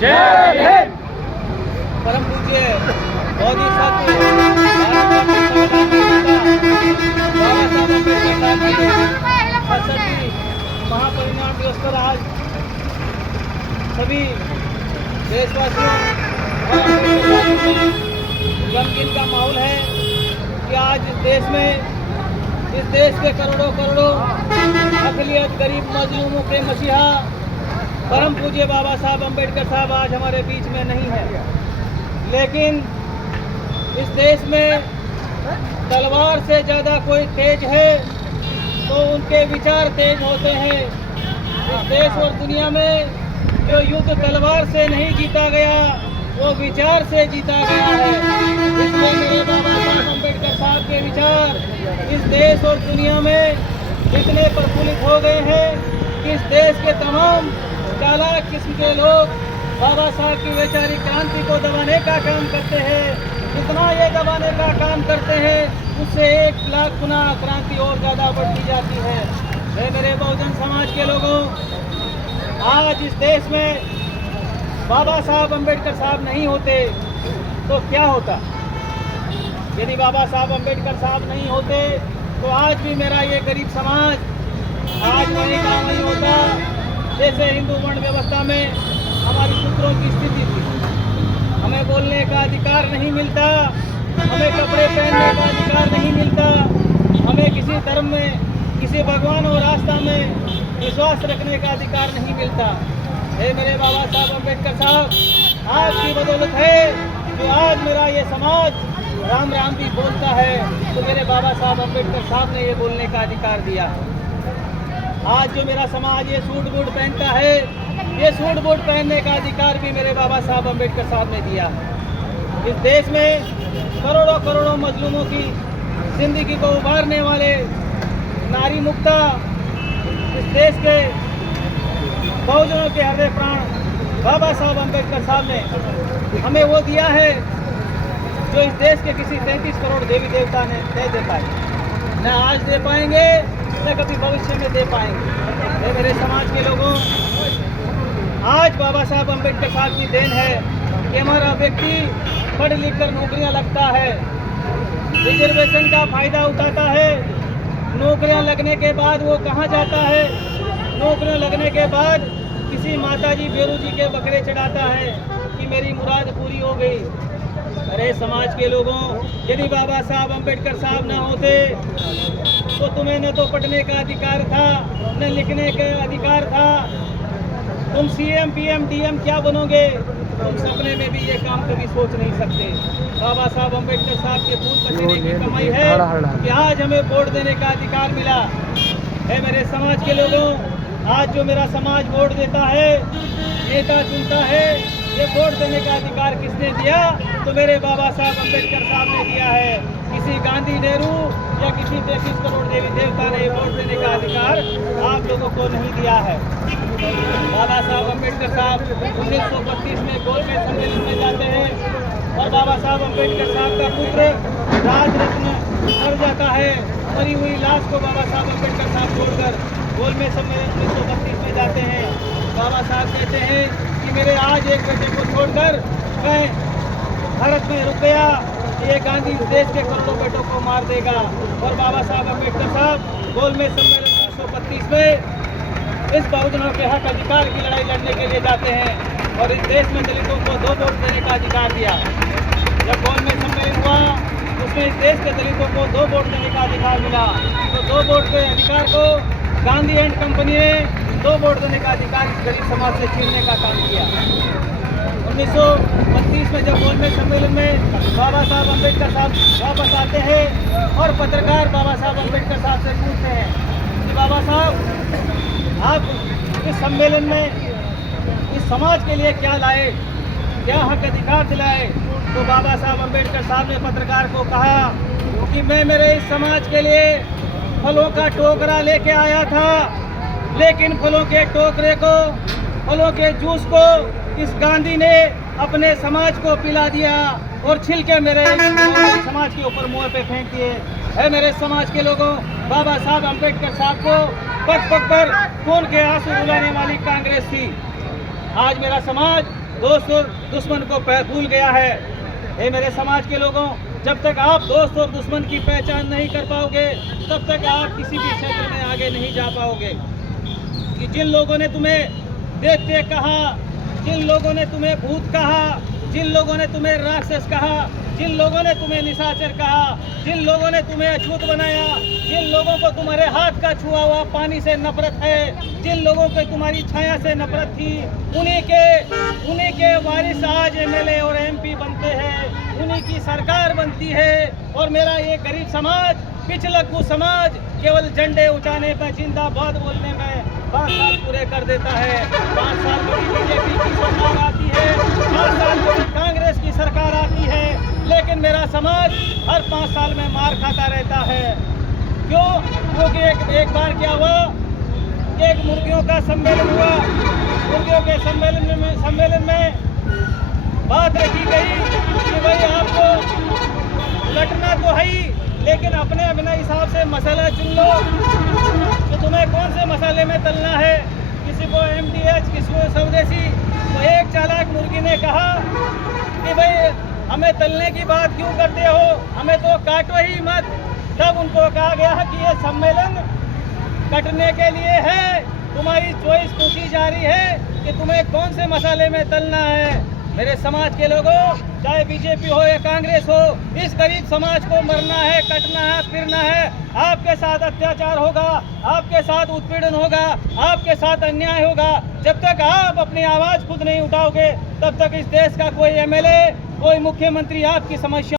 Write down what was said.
जय हिंद। परम पूज्य बोधिसत्व बाबा साहब अम्बेडकर साहब की 65वीं महापरिनिर्वाण दिवस पर आज सभी देशवासियों और अम्बेडकरवासियों में गमगीन का माहौल है कि आज इस देश के करोड़ों अकलियत गरीब मजलूमों के मसीहा परम पूज्य बाबा साहब अम्बेडकर साहब आज हमारे बीच में नहीं है। लेकिन इस देश में तलवार से ज़्यादा कोई तेज है तो उनके विचार तेज होते हैं। इस देश और दुनिया में जो युद्ध तलवार से नहीं जीता गया वो विचार से जीता गया है। इसलिए मेरे बाबा साहब अम्बेडकर साहब के विचार इस देश और दुनिया में इतने प्रफुल्लित हो गए हैं कि इस देश के तमाम चालाक किस्म के लोग बाबा साहब की वैचारिक क्रांति को दबाने का काम करते हैं। जितना ये दबाने का काम करते हैं उससे 1 लाख गुना क्रांति और ज़्यादा बढ़ती जाती है। मेरे बहुजन समाज के लोगों, आज इस देश में बाबा साहब अम्बेडकर साहब नहीं होते तो क्या होता? यदि बाबा साहब अम्बेडकर साहब नहीं होते तो आज भी मेरा ये गरीब समाज आज वहीं का वहीं होता। जैसे हिंदू वर्ण व्यवस्था में हमारी शूद्रों की स्थिति थी, हमें बोलने का अधिकार नहीं मिलता, हमें कपड़े पहनने का अधिकार नहीं मिलता, हमें किसी धर्म में किसी भगवान और आस्था में विश्वास रखने का अधिकार नहीं मिलता। हे मेरे बाबा साहब अम्बेडकर साहब, आपकी बदौलत है कि आज मेरा ये समाज राम राम भी बोलता है। तो मेरे बाबा साहब अम्बेडकर साहब ने ये बोलने का अधिकार दिया। आज जो मेरा समाज ये सूट बूट पहनता है, ये सूट बूट पहनने का अधिकार भी मेरे बाबा साहब अम्बेडकर साहब ने दिया। इस देश में करोड़ों मजलूमों की जिंदगी को उभारने वाले नारी मुक्ता इस देश के बहुजनों के हृदय प्राण बाबा साहब अम्बेडकर साहब ने हमें वो दिया है जो इस देश के किसी 33 करोड़ देवी देवता ने नहीं दे पाए, न आज दे पाएंगे न कभी भविष्य में दे पाएंगे। मेरे समाज के लोगों, आज बाबा साहब अम्बेडकर साहब की देन है कि हमारा व्यक्ति पढ़ लिख कर नौकरियाँ लगता है, रिजर्वेशन का फायदा उठाता है। नौकरियाँ लगने के बाद वो कहाँ जाता है? नौकरियाँ लगने के बाद किसी माताजी बेरू जी के बकरे चढ़ाता है कि मेरी मुराद पूरी हो गई। अरे समाज के लोगों, यदि बाबा साहब अम्बेडकर साहब ना होते तो तुम्हें न तो पढ़ने का अधिकार था न लिखने का अधिकार था। तुम सीएम पीएम डीएम क्या बनोगे? तुम सपने में भी ये काम कभी सोच नहीं सकते। बाबा साहब अम्बेडकर साहब के खून पसीने की कमाई है कि आज हमें वोट देने का अधिकार मिला है। मेरे समाज के लोगों, आज जो मेरा समाज वोट देता है, नेता चुनता है, ये वोट देने का अधिकार किसने दिया? तो मेरे बाबा साहब अम्बेडकर साहब ने दिया है। किसी गांधी नेहरू या किसी 33 करोड़ देवी देवता ने वोट देने का अधिकार आप लोगों को नहीं दिया है। बाबा साहब अम्बेडकर साहब 1932 में गोलमेज सम्मेलन में जाते हैं और बाबा साहब अम्बेडकर साहब का पुत्र राज रत्न मर जाता है। मरी हुई लाश को बाबा साहब अम्बेडकर साहब छोड़कर गोलमेज सम्मेलन 1932 में जाते हैं। बाबा साहब कहते हैं कि मेरे आज एक बेटे को छोड़कर मैं भारत में रुक गया, ये गांधी देश के करोड़ों बेटों को मार देगा। और बाबा साहब अम्बेडकर साहब गोलमेज सम्मेलन 1932 में इस बहुजनों के हक अधिकार की लड़ाई लड़ने के लिए जाते हैं और इस देश में दलितों को 2 वोट देने का अधिकार दिया। जब गोलमेज सम्मेलन हुआ उसमें इस देश के दलितों को 2 वोट देने का अधिकार मिला। तो 2 वोट के अधिकार को गांधी एंड कंपनी ने 2 वोट देने का अधिकार इस गरीब समाज से छीनने का काम किया। 1932 में जब गोलमेज सम्मेलन में बाबा साहब अम्बेडकर साहब वापस आते हैं और पत्रकार बाबा साहब अम्बेडकर साहब से पूछते हैं कि बाबा साहब, आप इस सम्मेलन में इस समाज के लिए क्या लाए, क्या हक अधिकार दिलाए? तो बाबा साहब अम्बेडकर साहब ने पत्रकार को कहा कि मैं मेरे इस समाज के लिए फलों का टोकरा लेके आया था, लेकिन फलों के टोकरे को, फलों के जूस को इस गांधी ने अपने समाज को पिला दिया और छिलके मेरे समाज के ऊपर मुंह पे फेंक दिए। है मेरे समाज के लोगों, बाबा साहब अम्बेडकर साहब को पग पग पर खून के आंसू रुलाने वाली कांग्रेस थी। आज मेरा समाज दोस्त और दुश्मन को भूल गया है। ये मेरे समाज के लोगों, जब तक आप दोस्त और दुश्मन की पहचान नहीं कर पाओगे, तब तक आप किसी भी क्षेत्र में आगे नहीं जा पाओगे। कि जिन लोगों ने तुम्हें देखते कहा, जिन लोगों ने तुम्हें भूत कहा, जिन लोगों ने तुम्हें राक्षस कहा, जिन लोगों ने तुम्हें निशाचर कहा, जिन लोगों ने तुम्हें अछूत बनाया, जिन लोगों को तुम्हारे हाथ का छुआ हुआ पानी से नफरत है, जिन लोगों को तुम्हारी छाया से नफरत थी, उन्हीं के वारिस आज एमएलए और एमपी बनते हैं, उन्हीं की सरकार बनती है। और मेरा ये गरीब समाज, पिछलक्कू समाज केवल झंडे उठाने पर, जिंदाबाद बोलने में 5 साल पूरे कर देता है। 5 साल में बीजेपी की सरकार आती है, 5 साल में कांग्रेस की सरकार आती है, लेकिन मेरा समाज हर 5 साल में मार खाता रहता है। क्यों? क्योंकि एक बार क्या हुआ कि एक मुर्गियों का सम्मेलन हुआ। मुर्गियों के सम्मेलन में बात रखी गई कि भाई आपको लटना तो है ही, लेकिन अपने हिसाब से मसाला चुन लो कि तुम्हें कौन से मसाले में तलना है। किसी को MDH, किसी को स्वदेशी। तो एक चालाक मुर्गी ने कहा कि भाई हमें तलने की बात क्यों करते हो, हमें तो काटो ही मत। तब उनको कहा गया कि ये सम्मेलन कटने के लिए है, तुम्हारी चॉइस पूछी जा रही है कि तुम्हें कौन से मसाले में तलना है। मेरे समाज के लोगों, चाहे बीजेपी हो या कांग्रेस हो, इस गरीब समाज को मरना है, कटना है, फिरना है। आपके साथ अत्याचार होगा, आपके साथ उत्पीड़न होगा, आपके साथ अन्याय होगा। जब तक आप अपनी आवाज खुद नहीं उठाओगे, तब तक इस देश का कोई MLA, कोई मुख्यमंत्री आपकी समस्या